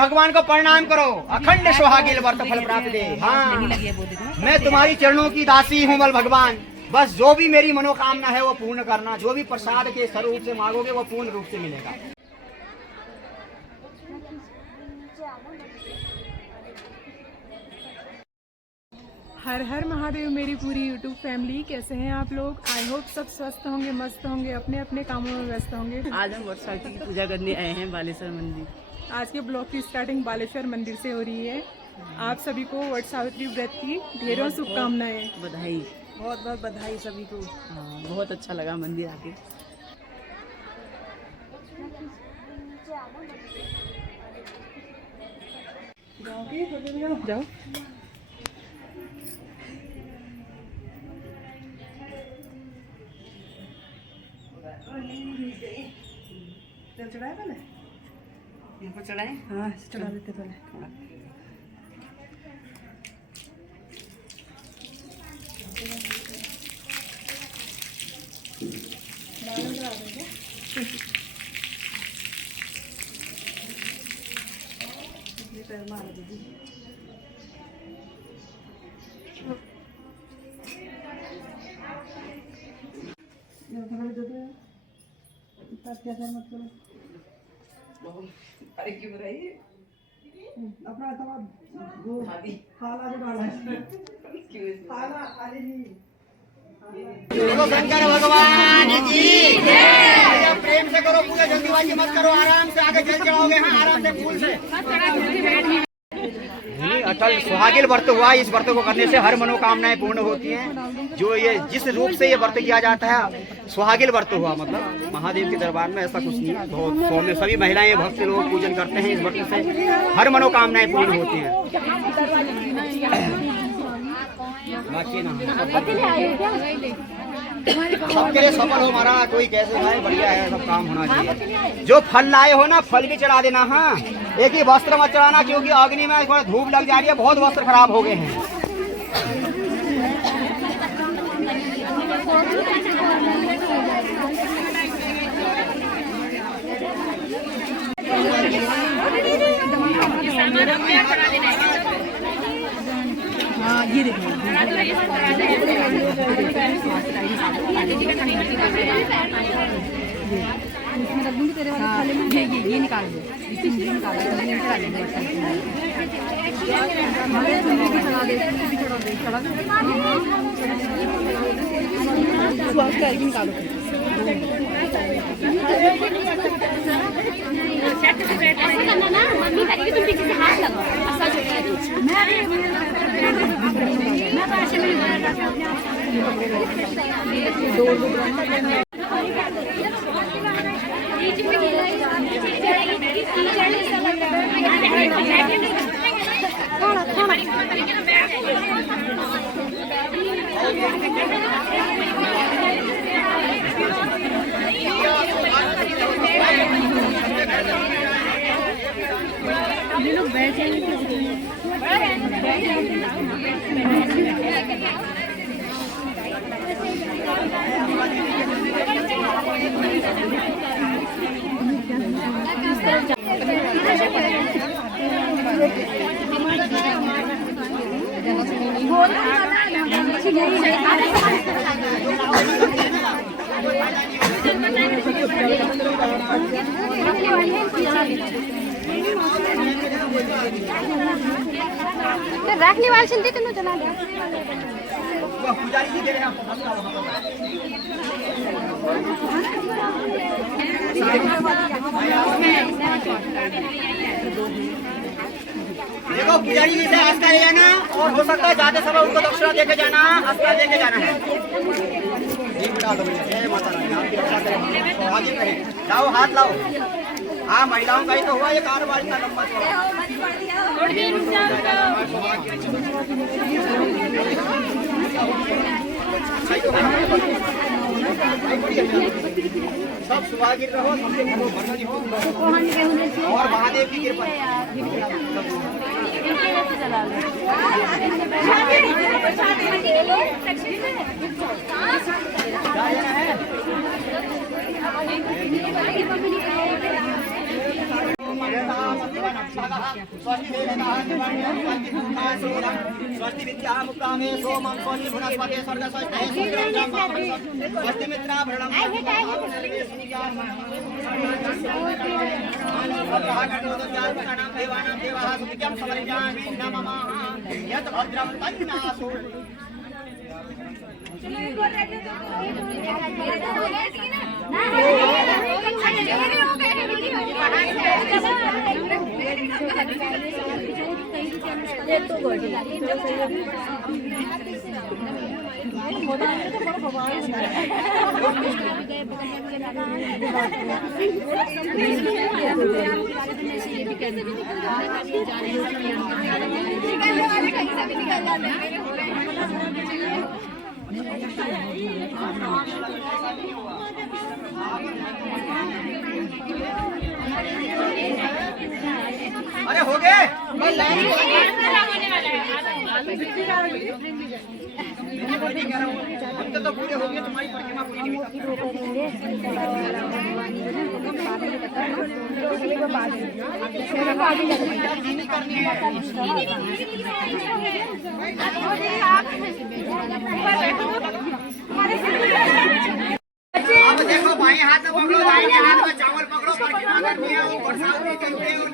भगवान को प्रणाम करो, अखंड सुहागिल व्रत फल प्राप्त दे। हाँ, मैं तुम्हारी चरणों की दासी हूँ बल भगवान, बस जो भी मेरी मनोकामना है वो पूर्ण करना। जो भी प्रसाद के स्वरूप से मांगोगे वो पूर्ण रूप से मिलेगा। हर हर महादेव मेरी पूरी यूट्यूब फैमिली, कैसे हैं आप लोग? आई होप सब स्वस्थ होंगे, मस्त होंगे, अपने अपने कामों में व्यस्त होंगे। आज हम वट सावित्री की पूजा करने आए हैं बालेश्वर मंदिर। आज के ब्लॉग की स्टार्टिंग बालेश्वर मंदिर से हो रही है। आप सभी को वट सावित्री व्रत की ढेरों शुभकामनाएं। बधाई, बहुत बहुत बधाई सभी को। हाँ, बहुत अच्छा लगा मंदिर आके। जाओ। चढ़ाए पहले, यहाँ पर चढ़ाए। हाँ, चढ़ा देते पहले थोड़ा। पैर मार दीजिए। अरे क्यों रही अपना शंकर भगवान की जय। प्रेम से करो पूजा, जल्दीबाजी मत करो, आराम से आगे जल चढ़ाओगे। हाँ, आराम से फूल से। अटल सुहागिल व्रत हुआ। इस व्रत को करने से हर मनोकामनाएं पूर्ण होती हैं। जो ये जिस रूप से ये व्रत किया जाता है, सुहागिल व्रत हुआ मतलब महादेव के दरबार में ऐसा कुछ नहीं है। बहुत में सभी महिलाएं भक्त लोग पूजन करते हैं। इस व्रत से हर मनोकामनाएं पूर्ण होती हैं। सबके लिए सफल हो महाराज, कोई कैसे है, बढ़िया है, सब काम होना चाहिए। जो फल लाए हो ना, फल भी चढ़ा देना। हाँ, एक ही वस्त्र मत चढ़ाना, क्योंकि अग्नि में थोड़ा धूप लग जा रही है। बहुत वस्त्र खराब हो गए हैं। हाँ, ये देखो इसमें रख दूँगी तेरे वाले थाली में। ये निकाल दो, निकाल लोग बैठे रखने वाले चिंतित न चला दे। देखो पुजारी जी से आस्था ले जाना, और हो सकता है ज्यादा समय उनको दक्षिणा देके जाना, आस्था लेके जाना है। लाओ, हाथ लाओ। हाँ, महिलाओं का ही तो हुआ ये कारोबार इतना लंबा सब सुहागिर रहो, और महादेव की कृपा। स्वस्ति विद्या मुक्ता में सोमं स्वस्ति भुवनस्पति स्वर्ग स्वस्ति स्वस्ति मित्रा भरणम देवानां देवाः सुखियं समर्पयामि नमः यत् भद्रं तन्नासु अरे हो गए तो पूरे हो गए तुम्हारी प्रतिमा पूरी अब देखो बाएं हाथ में पकड़ो दाहिने हाथ में चावल पकड़ो प्रतिमा करनी है ऊपर सामने करते हो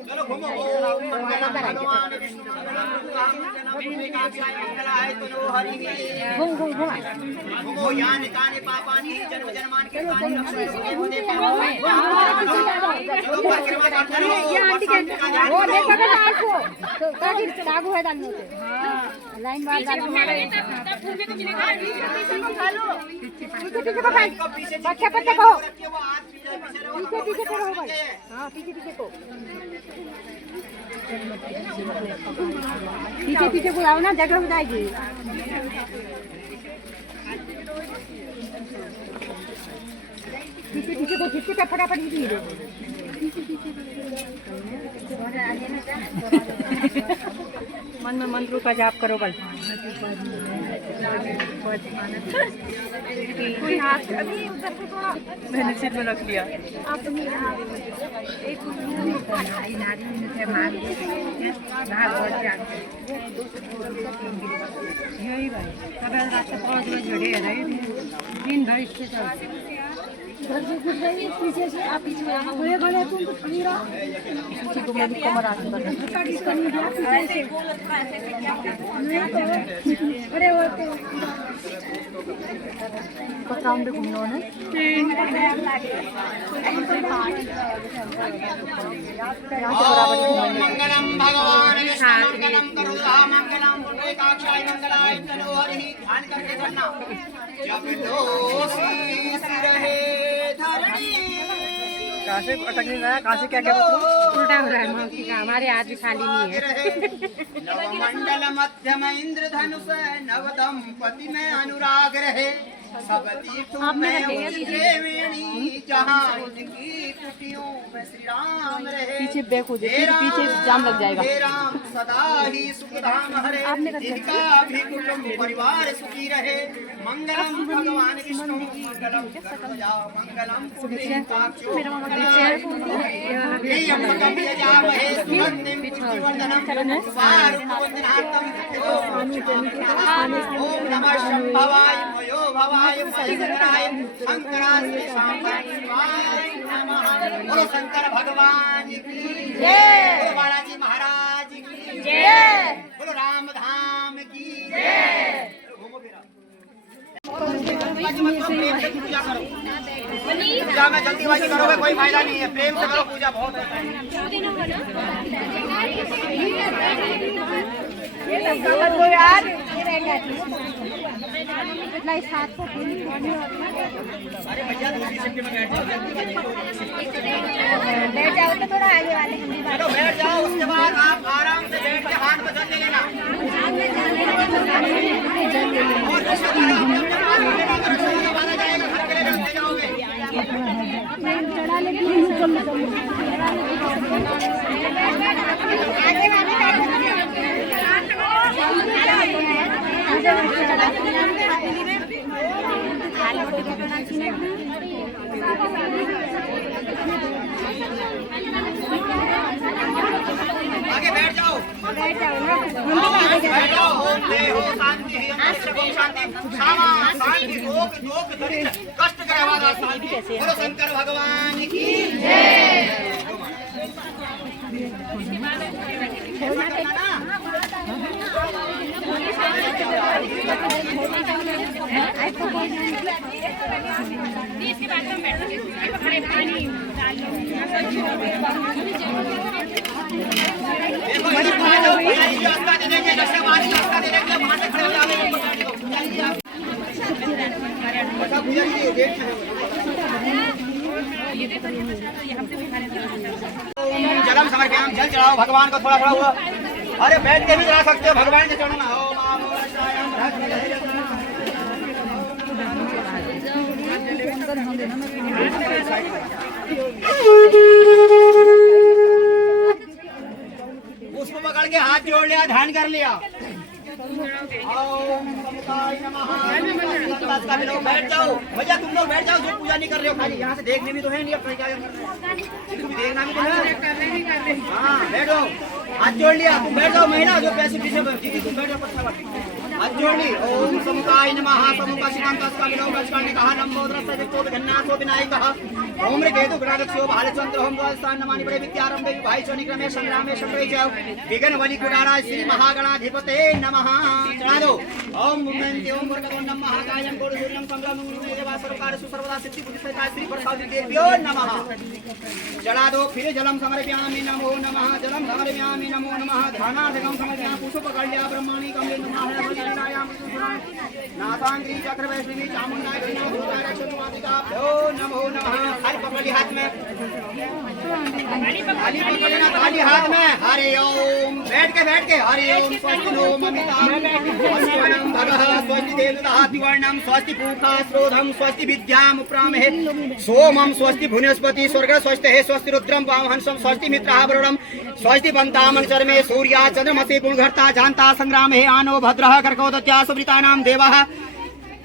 चलो घूमो भगवान विष्णु घूमो यान काने पापानि जन्म जन्मान के लागू है डालने से लाइन बार डालो पीछे पीछे कहो पीछे करो भाई हाँ पीछे को पीछे को आओ ना जगह हो जाएगी पीछे को खिड़की पे फटाफट नीचे दो मन में मंत्रों का जाप करो बल कोई हाथ अभी उधर से थोड़ा मैंने सिर में रख लिया यही भाई अब रास्ते 5 बजे जुड़े है दिन भर इससे चलते पीछे से आप पीछे बड़े बड़े तुम तो खड़ी रहो किसी को मेरी कमर आती है अरे वो तो काम पे घूमना है मंगलम भगवान विष्णु मंगलम करुणा मंगलम एकाक्षाय मंगलाय तनोहरि ध्यान करके करना जब दोषी रहे कहाँ से अटक नहीं रहा कहाँ से क्या क्या उल्टा हो रहा है हमारे हाथ भी खाली नहीं है नवमंडल मध्यम इंद्रधनुष नवदम पति में अनुराग रहे सब तीर्थों में त्रिवेणी जहाँ उनकी कुटियों में श्री राम रहे पीछे बैक हो जाए पीछे जाम लग जाएगा राम सदा ही सुखधाम हरे इनका भी कुटुंब परिवार सुखी रहे मंगलम भगवान विष्णु मंगलम मंगलम ओम नमः शंभवाय मयो भवाय महेंद्राय शंकराय शांकराय नमः। बोलो शंकर भगवान की जय, बोलो बालाजी महाराज की जय, बोलो रामधाम की जय। पूजा करो, पूजा में जल्दीबाजी करोगे कोई फायदा नहीं है, प्रेम से करो पूजा बहुत होता है। लाइक 7 को अरे भैया दूसरी शिफ्ट में बैठ जाओ तो थोड़ा आगे वाले हम भी चलो बैठ जाओ। उसके बाद आप आराम से बैठ के हाथ को चलने लेना और रिश्तेदार अपने अपने हाथ में लेना, अगर रिश्तेदार बांधा जाएगा घर के लिए चलते जाओगे। चढ़ा लेके आगे वाले आगे बैठ जाओ बैठ जाओ ना बैठ जाओ। ओम देहो शांति अंतरिक्षं शांति क्षमा शांति रोग दोष दरिद्र कष्ट ग्रहवादा शांति। बोलो शंकर भगवान की जय। देखो इधर आ जाओ, रास्ता दे देंगे, दर्शन वाली रास्ता दे देंगे, वहां से खड़े हो जाओगे। बता भैया ये गेट में जलम समर्पयाम, जल चढ़ाओ भगवान को थोड़ा थोड़ा हुआ। अरे बैठ के भी चढ़ा सकते हो, भगवान के चढ़ाना हो। उसको पकड़ के हाथ जोड़ लिया, ध्यान कर लिया। ओम समुदाय नमः। बैठ जाओ भैया, तुम लोग बैठ जाओ जो पूजा नहीं कर रहे हो। खाली यहाँ से देखने भी तो है नहीं, अब क्या कर रहे हो, देखना भी तो है। हाँ बैठो, हाथ जोड़ लिया, तुम बैठ जाओ। महिला जो पैसे पीछे दीदी तुम बैठ जाओ, हाथ जोड़ ली। ओम समुदाय नमः। समुका शिकांत ने कहा नमो द्रस्तो विघन्नासो विनायकः ओम रे केतु गणाध्यक्षो भालचंद्र ओम गोस्थान नमानि बड़े विद्यारंभ भाई चोनि क्रमे संग्रामे संग्रह जय विघ्न बलि कुटारा श्री महागणाधिपते नमः। चढ़ा दो। ओम मुंडे ओम वर्गवंदम महाकायम गोड़ सूर्यम संग्राम देवा सर्वकार सुसर्वदा सिद्धि बुद्धि सहिता श्री प्रसाद देव्यो नमः। चढ़ा दो। फिर जलम समर्पयामि नमो नमः। जलम समर्पयामि नमो नमः। ध्यानार्थकम समर्पयामि। पुष्प पकड़ लिया, ब्रह्माणी कमले नमः नाथांगी चक्र वैष्णवी चामुंडाय नमो नमः। थाली पकड़ ली हाथ में, थाली पकड़ लेना, थाली हाथ में। हरि ओम। बैठ के हरि ओम। स्वस्ति नो ममिताम भगः स्वस्ति देवता दिवर्णम स्वस्ति पूर्णा श्रोधम स्वस्ति विद्याम उपरामहे सोमम स्वस्ति भुवनस्पति स्वर्ग स्वस्ति है स्वस्ति रुद्रम वामहंसम स्वस्ति मित्रः वरुणम स्वस्ति बन्तामन चरमे सूर्या चंद्रमसि गुणघर्ता जानता संग्राम है आनो भद्रः कर्कौदत्या सुवृतानां देवः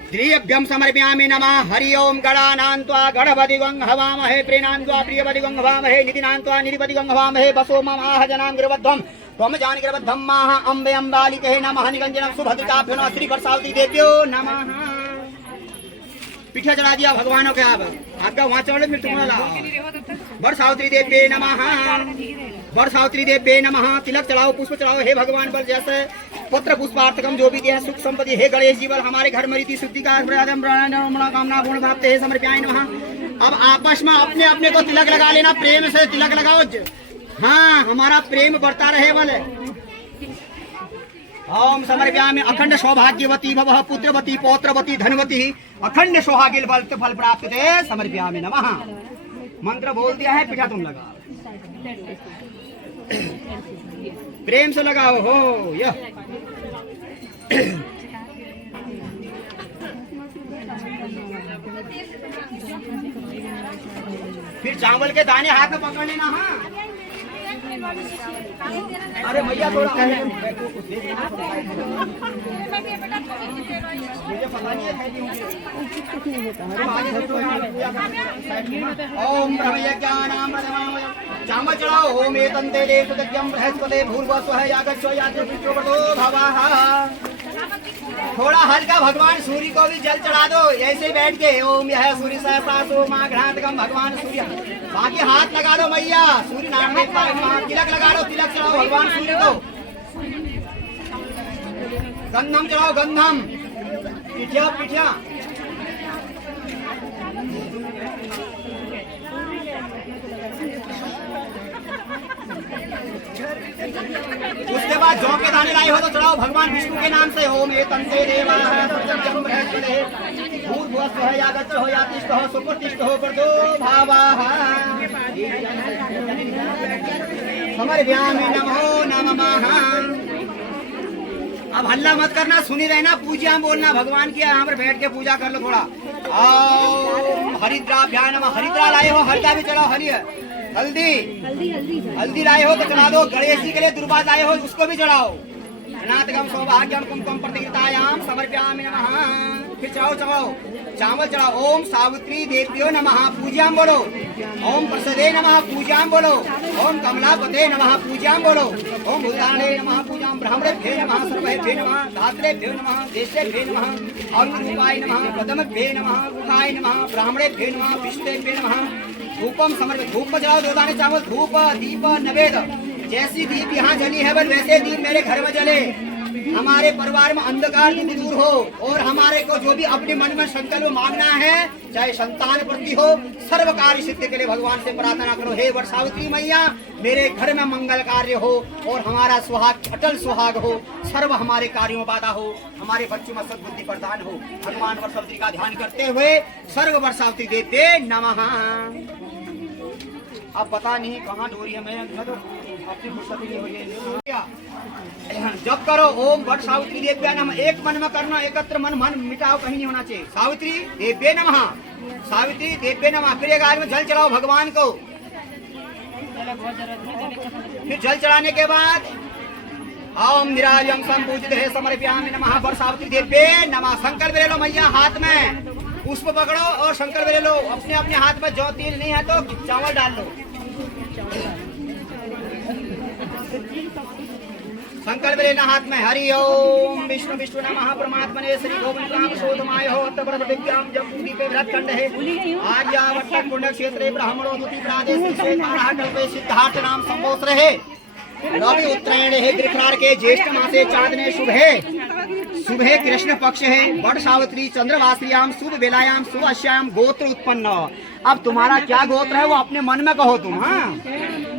द्रियभ्यं समर्पयामि नमः। हरि ओम। गणानान्त्वा गणपति गं हवामहे प्रेणान्त्वा प्रियपति गं हवामहे निधिनान्त्वा निधिपति गं हवामहे बसो ममाह जनां गिरवध्वं त्वं जान गिरवध्वं माह अम्बे अम्बालिके नमः। निरंजनं सुभद्रताभ्यो नमः। श्री बरसावती देव्यो नमः। पीठे चढ़ा दिया भगवानों के, आप आपका वहाँ चढ़ फिर तुम्हारा बरसावती देव्ये नमः। बरसावती देव्ये नमः। तिलक चढ़ाओ, पुष्प चढ़ाओ। हे भगवान पर जैसे पत्र पुष्पार्थकम जो भी दिया सुख संपत्ति हे गणेश जीवन हमारे घर में रीति शुद्धि का कामना पूर्ण प्राप्त हे समर्पयामि नमः। अब आपस में अपने अपने को तिलक लगा लेना, प्रेम से तिलक लगाओ। हाँ हमारा प्रेम बढ़ता रहे वाले। ओम समर्पयामि। अखंड सौभाग्यवती भवः पुत्रवती पौत्रवती धनवती अखंड सौभाग्य फल प्राप्त थे समर्पयामि नमः। मंत्र बोल दिया है, पीठा तुम लगाओ, प्रेम से लगाओ हो। यह फिर चावल के दाने हाथ में पकड़ लेना। हाँ अरे भैया थोड़ा ओम ब्रह्मयज्ञानां चावल चढ़ाओ। ओम एतन्ते देवतज्ञं बृहस्पते भूर्भुवः यागच्छो यागच्छो भवः। थोड़ा हल्का भगवान सूर्य को भी जल चढ़ा दो, ऐसे बैठ के। ओम यह सूर्य सहसा सोमाघ्रांतकम भगवान सूर्य। बाकी हाथ लगा दो मैया, सूर्य नाम में तिलक लगा दो, तिलक चढ़ाओ भगवान सूर्य को। गंधम चढ़ाओ, गंधम पिठिया पिठिया। उसके बाद जौ के दाने लाए हो तो चढ़ाओ भगवान विष्णु के नाम से। ओम एतंते देवा भूर्भुवस्सुः हो या गच्छ हो या तिष्ठ हो सुप्रतिष्ठ हो वर्धो भावाः समर्पयामि नमो नमः। अब हल्ला मत करना, सुनी रहना, पूजा बोलना, भगवान की यहाँ पर बैठ के पूजा कर लो थोड़ा। ओम हरिद्राभ्याय नमः। हरिद्रा लाए हो, हल्दा भी चढ़ाओ। हल्दी लाए हो तो चढ़ा दो। गणेश जी के लिए दुर्वा लाए हो उसको भी चढ़ाओ। अनाथगम सौभाग्यम कुमकुम प्रतिकृतायाम समर्पयामि नमः। फिर चढ़ाओ चावल चढ़ाओ। ओम सावित्री देव्यो नमः पूज्याम बोलो। ओम प्रसदे नमः पूज्याम बोलो। ओम कमलापते नमः पूज्याम बोलो। ओम भूताने नमः पूज्याम ब्राह्मणेभ्यो नमः सर्वेभ्यो नमः धात्रेभ्यो नमः देशेभ्यो नमः अग्निरूपाय नमः प्रथमेभ्यो नमः गुहाय नमः ब्राह्मणेभ्यो नमः विष्णुभ्यो नमः। धूपम समर्पित। धूप में चढ़ाओ 2 दाने चावल। धूप दीप नैवेद्य। जैसी दीप यहाँ जली है बल वैसे दीप मेरे घर में जले। हमारे परिवार में अंधकार दूर हो और हमारे को जो भी अपने मन में संकल्प मांगना है, चाहे संतान वृद्धि हो, सर्व कार्य सिद्धि के लिए भगवान से प्रार्थना करो। हे वर सावित्री मैया मेरे घर में मंगल कार्य हो और हमारा सुहाग अटल सुहाग हो, सर्व हमारे कार्यों में बाधा हो, हमारे बच्चों में सद्बुद्धि प्रदान हो। भगवान वर सावित्री का ध्यान करते हुए सर्व वर सावित्री देते नमः। अब पता नहीं कहाँ डोरी है, मैं अपनी फुर्सत नहीं हो गई। जब करो ओम वट सावित्री देव्या नमः। एक मन में करना, एकत्र मन मिटाओ, कहीं नहीं होना चाहिए। सावित्री देव्ये नमः, सावित्री देव्ये नमः। फिर एक आग में जल चढ़ाओ भगवान को। फिर जल चढ़ाने के बाद ओम निराजम संपूजित है समर्पयामि नमः वर सावित्री देव्ये नमः। संकल्प ले लो मैया, हाथ में पुष्प पकड़ो और संकल्प ले लो। अपने अपने हाथ में जो तिल नहीं है तो चावल डाल लो। संकल्प लेना हाथ में। हरि ओम विष्णु विष्णु नमः परमात्मने श्री गोविंदाम शोधमाय हो तबर दिव्याम जम्बूदी पे व्रत खंड है। आर्यावर्त कुंड क्षेत्रे ब्राह्मणो दुति प्रादेश श्वेतारहट सिद्धार्थ नाम संबोध रहे। रवि उत्तरायण है, गिरफ्तार के ज्येष्ठ मासे चांदने शुभ है। सुबह कृष्ण पक्ष है। वट सावित्री चंद्रवासियाम शुभ बेलायाम शुभ अश्याम गोत्र उत्पन्न। अब तुम्हारा क्या गोत्र है वो अपने मन में कहो तुम।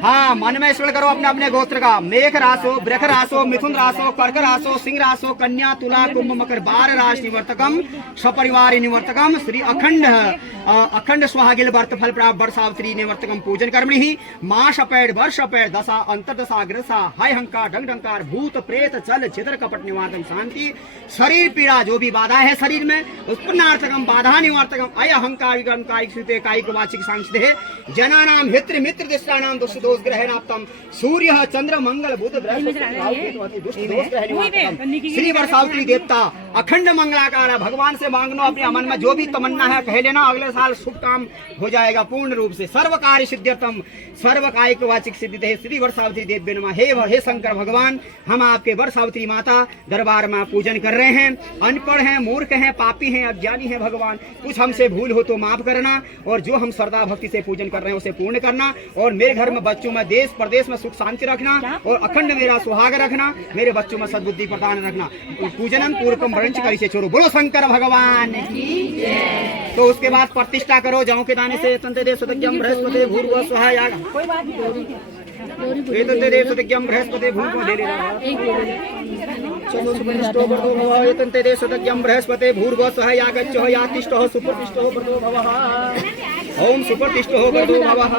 हाँ मन में स्मरण करो अपने अपने गोत्र का। मेघ रासो, वृष रासो, मिथुन रासो, कर्क रासो, सिंह रासो, कन्या, तुला, कुंभ, मकर 12 राशि निवर्तकम सपरिवार निवर्तकम श्री अखंड सुहागिल वर्त फल प्राप्त वर सावित्री निवर्तकम पूजन कर्मणि ही मास अपेड़ वर्ष अपेड़ दशा अंतर्दशा ग्रसा हाय हंकार डंग डंकार भूत प्रेत चल छिद्र कपट निवार्तक शांति। शरीर पीड़ा जो भी बाधा है शरीर में उत्पन्नार्थकम बाधा निवार्तकम अय अहंकार कायिक वाचिक सांस्ते जनानाम हित्र मित्र दिष्टानाम दुष्ट दोष ग्रह नाप्तम सूर्य चंद्र मंगल बुध बृहस्पति दुष्ट दोष ग्रह निवार्तकम श्री वर सावित्री देवता अखंड मंगलाकार। भगवान से मांगनो अपने मन में जो भी तमन्ना है कह लेना, अगले साल शुभ काम हो जाएगा पूर्ण रूप से। सर्व कार्य सिद्ध्यर्थम सर्व कायिक वाचिक सिद्धि है श्री वर सावित्री देव्य नमः। हे शंकर भगवान हम आपके वर सावित्री माता दरबार में पूजन कर रहे हैं। अनपढ़ हैं, मूर्ख हैं, पापी हैं, अज्ञानी हैं भगवान, कुछ हमसे भूल हो तो माफ करना और जो हम श्रद्धा भक्ति से पूजन कर रहे हैं उसे पूर्ण करना और मेरे घर में बच्चों में देश प्रदेश में सुख शांति रखना और अखंड मेरा सुहाग रखना, मेरे बच्चों में सद्बुद्धि प्रदान रखना। पूजनम पूर्वकम वरंच करी से छोड़ो। बोलो शंकर भगवान की जय। तो उसके बाद प्रतिष्ठा करो जौ के दाने से। तंते देव सतज्ञम बृहस्पति भूर्भुवः स्वः याग एतंते देव सतज्ञम बृहस्पति भूर्भुवः दे लेना। चलो सुप्रतिष्ठो वर्धो भवः एतंते देव सतज्ञम बृहस्पति भूर्भुवः स्वः यागच्छ या तिष्ठो सुप्रतिष्ठो वर्धो भवः। ओम सुप्रतिष्ठो वर्धो भवः।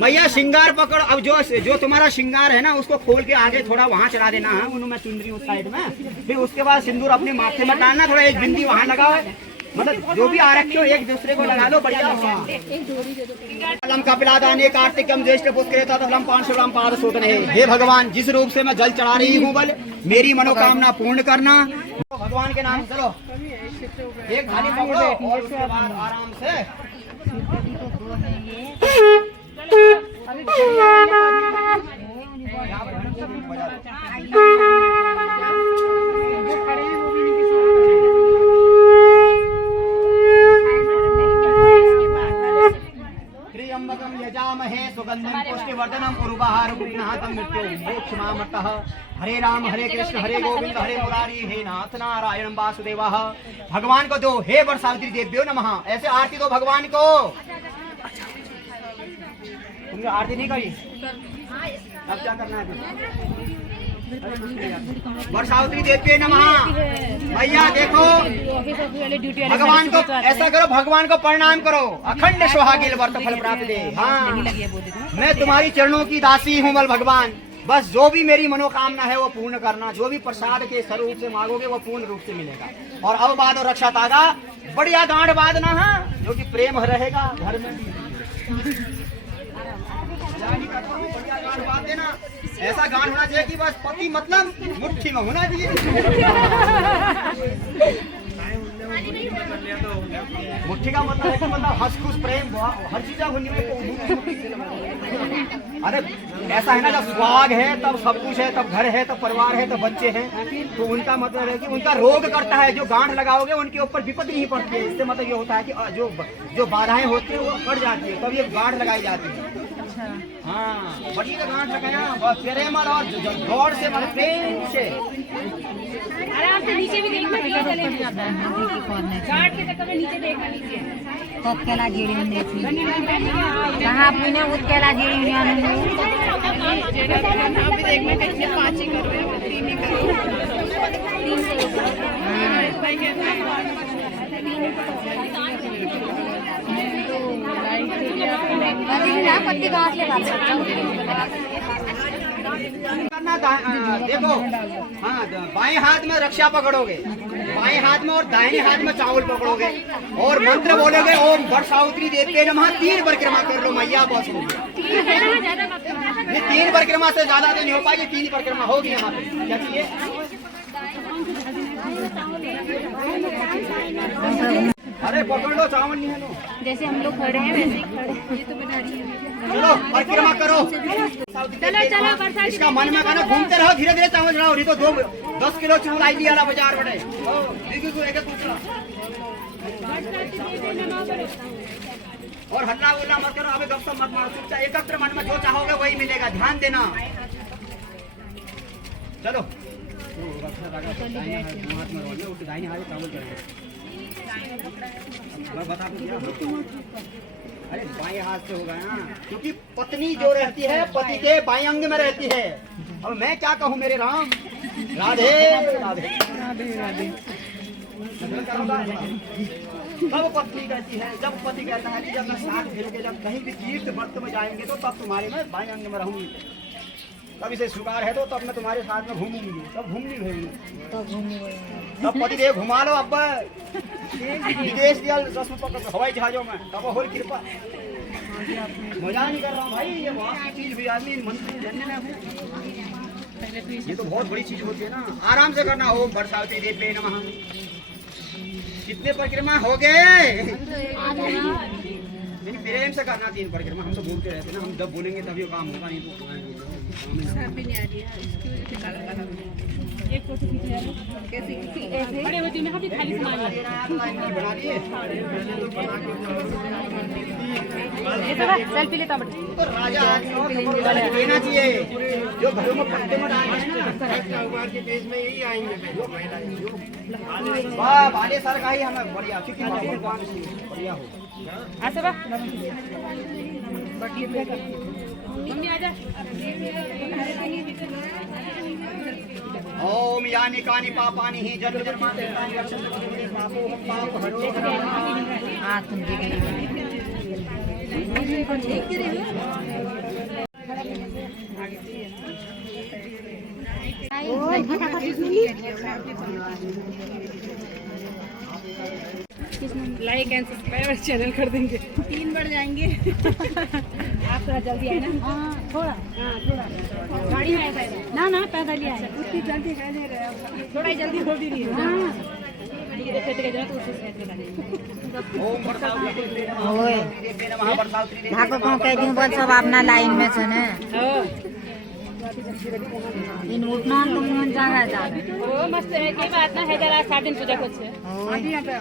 मैया श्रृंगार पकड़। अब जो तुम्हारा श्रृंगार है ना उसको खोल के आगे थोड़ा वहाँ चढ़ा देना है, उन्होंने चुंदरी उस साइड में। फिर उसके बाद सिंदूर अपने माथे में डालना, थोड़ा एक बिंदी वहाँ लगाओ, मतलब जो भी आ रखे हो एक दूसरे को लगा लो बढ़िया। फलम कपिलादाने कार्तिकम ज्येष्ठ पुष्करेता फलम पांशुलम पाद शोधने। हे भगवान जिस रूप से मैं जल चढ़ा रही हूँ बल मेरी मनोकामना पूर्ण करना। भगवान के नाम चलो एक थाली पकड़ो और उसके बाद आराम से त्र्यंबकम यजामहे सुगंधिम पुष्टिवर्धनम उर्वारुकं मृत्युं मोक्षमामृतः। हरे राम हरे कृष्ण हरे गोविंद हरे मुरारी हे नाथ नारायण वासुदेवः। भगवान को दो। हे वर सावित्री देव्यो नमः। ऐसे आरती दो भगवान को। तुमने आरती नहीं करी? अब क्या करना है? वर्षावती देवी नमः। भैया देखो, भगवान को ऐसा करो, भगवान को प्रणाम करो। अखंड सुहागिल व्रत फल प्राप्त दे। हाँ, मैं तुम्हारी चरणों की दासी हूँ बल भगवान। बस जो भी मेरी मनोकामना है वो पूर्ण करना। जो भी प्रसाद के स्वरूप से मांगोगे वो पूर्ण रूप से मिलेगा। और अब बाद और रक्षा तागा बढ़िया गांठ बांधना है, जो कि प्रेम रहेगा घर में। बढ़िया गांठ बांध देना। ऐसा गांठ होना चाहिए कि बस पति मतलब मुट्ठी में होना चाहिए। मुट्ठी का मतलब है कि मतलब हंस खुश प्रेम हर चीज अरे ऐसा है ना, जब सुहाग है तब सब कुछ है, तब घर है, तब परिवार है, तब बच्चे हैं। तो उनका मतलब है कि उनका रोग करता है। जो गांठ लगाओगे उनके ऊपर विपत्ति नहीं पड़ती है। इससे मतलब ये होता है कि जो बाधाएं होती है वो कट जाती है, तब ये गांठ लगाई जाती है। हाँ, बढ़िया गांठ लगाया प्रेम और गौर से मतलब प्रेम से। आराम से नीचे भी देखना, गार्ड के चक्कर में नीचे देखना। नीचे तो केला जीड़ी में देखी कहाँ पुणे उस केला जीड़ी में आने अभी देखना कैसे 5 ही कर रहे हैं, 3 ही कर रहे पत्ती घास लगा करना। देखो, हाँ, बाएं हाथ में रक्षा पकड़ोगे, बाएं हाथ में, और दाहिने हाथ में चावल पकड़ोगे और मंत्र बोलोगे ओम वर्षावती देवी नमः। 3 परिक्रमा कर लो मैया, बस हो गया। ये 3 परिक्रमा से ज्यादा तो नहीं हो पाएगी, 3 परिक्रमा होगी हमारे। क्या चाहिए? अरे पकड़ लो, चावल नहीं है लो। जैसे हम लोग खड़े हैं वैसे ही खड़े। ये तो बना रही है। चलो परिक्रमा करो। चलो इसका मन में कहना, घूमते रहो, धीरे धीरे चावल चढ़ाओ। नहीं तो 10 किलो चावल आई दिया बाजार बड़े। और हल्ला उल्ला मत करो, अभी गपशप मत मारो, चुपचाप एकत्र मन में जो चाहोगे वही मिलेगा। ध्यान देना। चलो दाहिने हाथ चावल करेंगे। मैं बता दूं, अरे बाएं हाथ से होगा ना, क्योंकि पत्नी जो रहती है पति के बाएं अंग में रहती है। अब मैं क्या कहूँ मेरे राम। राधे राधे राधे राधे। तब पत्नी कहती है, जब पति कहता है कि जब मैं साथ फिरोगे, जब कहीं भी तीर्थ व्रत में जाएंगे तो तब तुम्हारे मैं बाएं अंग में रहूंगी। तब इसे स्वीकार है तो तब मैं तुम्हारे साथ में घूमूंगी। तब घूमनी भेजूंगी, तब पति देव घुमा लो। अब विदेश दिया रस्म पकड़ हवाई जहाजों में, तब हो कृपा। मजा नहीं कर रहा हूँ भाई, ये बहुत चीज भी आदमी मंत्री जानने में, ये तो बहुत बड़ी चीज होती है ना। आराम से करना। ओम वर्षावती देवी नमः। कितने परिक्रमा हो गए? नहीं, प्रेम से करना 3 परिक्रमा। हम तो बोलते रहते ना, हम जब बोलेंगे तभी वो काम होगा, नहीं तो बड़े होती में भी खाली सामान बना दिए। सेल्फी लेता बड़े तो राजा देना चाहिए, जो घरों में पत्ते में डाले वाह, भाले सर का ही हमें बढ़िया, क्योंकि बढ़िया हो। मम्मी आजा। ओम यानि कानि पापानि हि जन्म जन्मांतराणि रक्षन्तु पापो पाप हरो। हाँ तुम लाइक एंड सब्सक्राइब चैनल कर देंगे, 3 बढ़ जाएंगे। आप थोड़ा जल्दी आए ना। थोड़ा गाड़ी में आए ना पैदल ही आए। उतनी जल्दी है नहीं रहे, थोड़ा जल्दी हो भी रही है। ओम वर्षावती देवी नमः। वर्षावती ढाको को कह दूं बस सब अपना लाइन में से ने इन उठना तो मन जागा जा ओ मस्त है की बात ना है। जरा 7 दिन पूजा कुछ है। अभी यहाँ पे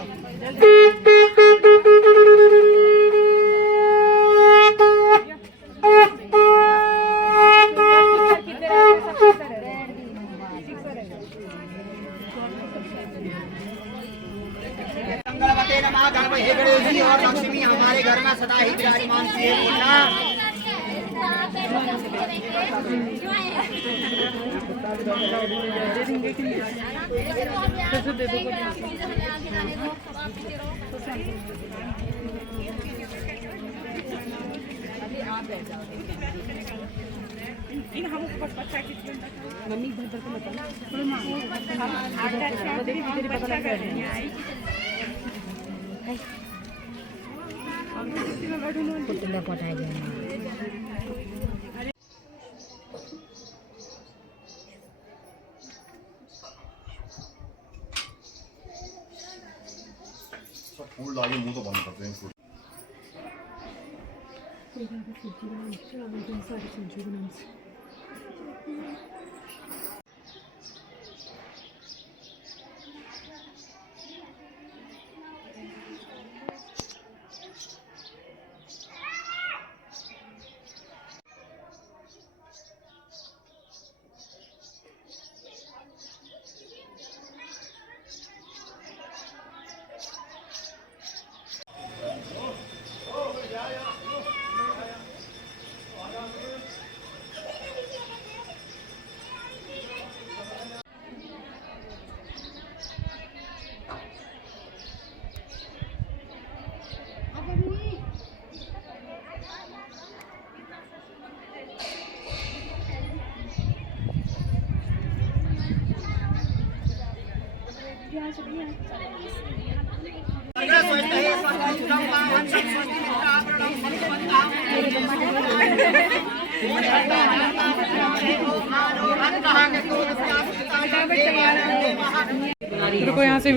गणपते नमः। गणपति गणेश जी और लक्ष्मी हमारे घर में सदा ही विराजमान किए। कुठला कोट आहे फूल डाली मुंह तो बंद करते हैं फूल रुको यहाँ से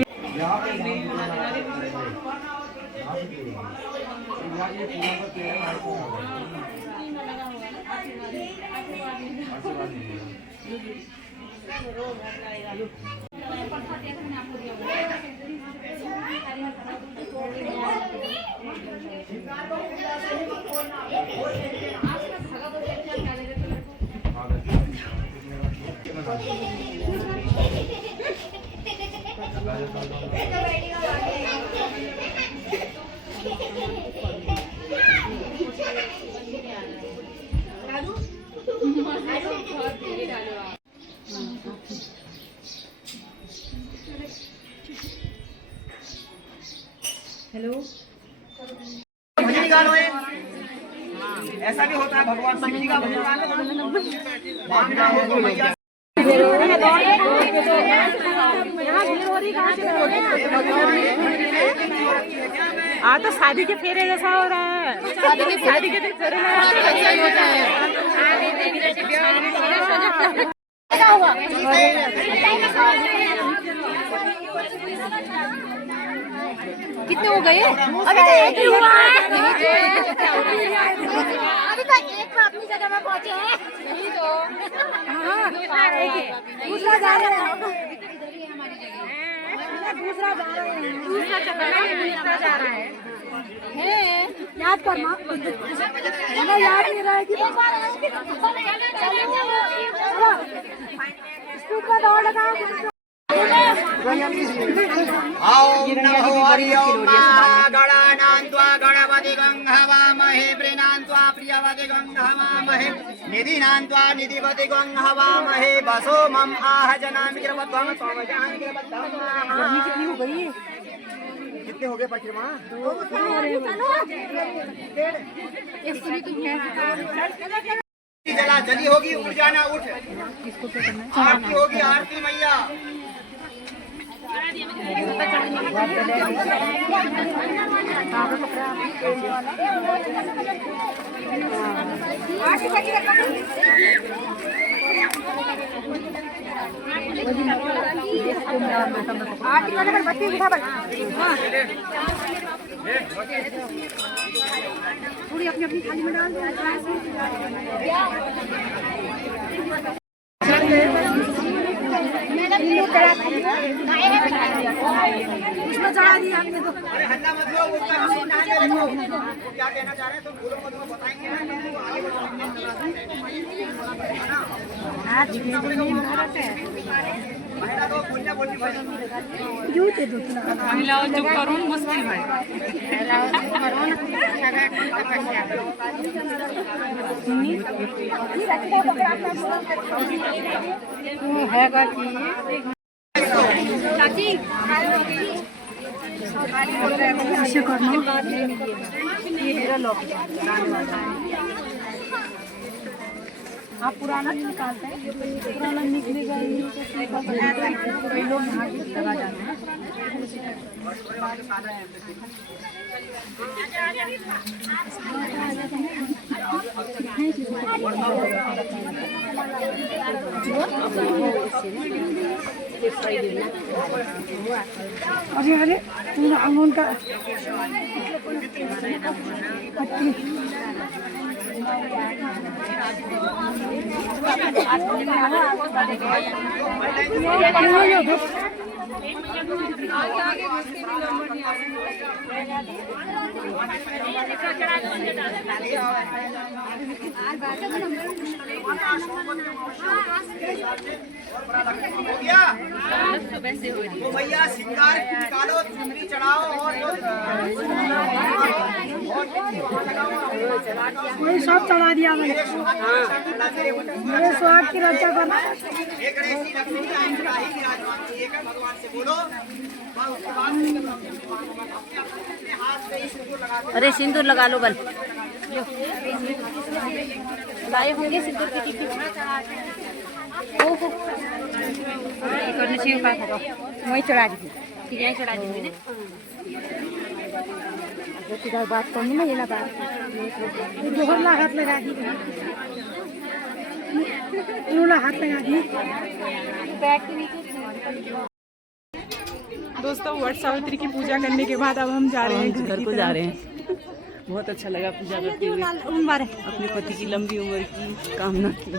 भजन गानो है, ऐसा भी होता है। भगवान शिव जी का भजन गानो मांगना हो तो मैया आज तो शादी के फेरे जैसा हो रहा है। शादी के दिन फेरे होता है। कितने हो गए? अभी तो एक ही हुआ है। अभी तो एक को अपनी जगह में पहुंचे हैं। यही तो दूसरा जा रहा है। दूसरा जा रहा है। दूसरा जा रहा है। याद करना, हमें याद नहीं रहा है कि स्कूल में दौड़ लगाओ। ओम नमो हरि ओम गणानान्त्वा गणपति गंहवामहे प्रीणान्त्वा प्रियवति गंहवामहे निधिनान्त्वा निधिपति गंहवामहे वसो मम आह जनामि कृपत्वं त्वमजान कृपत्वं। कितनी हो गई? कितने हो गए परिक्रमा? जला जली होगी, उठ जाना, उठ। आरती होगी, आरती मैया। थोड़ी अपनी अपनी थाली में डाल दो। उसमें चढ़ा दिया आपने तो। अरे हल्ला मत लो, क्या कहना चाह रहे हैं तुम बोलो मत, बताएंगे ना। महिलाओं चुप करून मुश्किल भाई ऐसे करना आप पुराना निकालते हैं पुराना निकलेगा कई लोग लगा जाते हैं अरे अरे अंगून का हो गया तो भैया सिंगार निकालो, चुनरी चढ़ाओ और वही सब चढ़ा दिया मैंने मेरे स्वाद की रक्षा करना एक ऐसी लक्ष्मी आई विराजमान एक भगवान से बोलो। उसके बाद अपने हाथ से ही सिंदूर लगा दो। अरे सिंदूर लगा लो बल लाए होंगे सिंदूर की टिक्की करने से वही चढ़ा दी ठीक है चढ़ा दी सीधा बात करनी ना ये ना बात जोहर ला हाथ लगा दी इन्होंने हाथ लगा दी दोस्तों वट सावित्री की पूजा करने के बाद अब हम जा रहे हैं घर को जा रहे हैं। बहुत अच्छा लगा पूजा करते हुए अपने पति की लंबी उम्र की कामना की।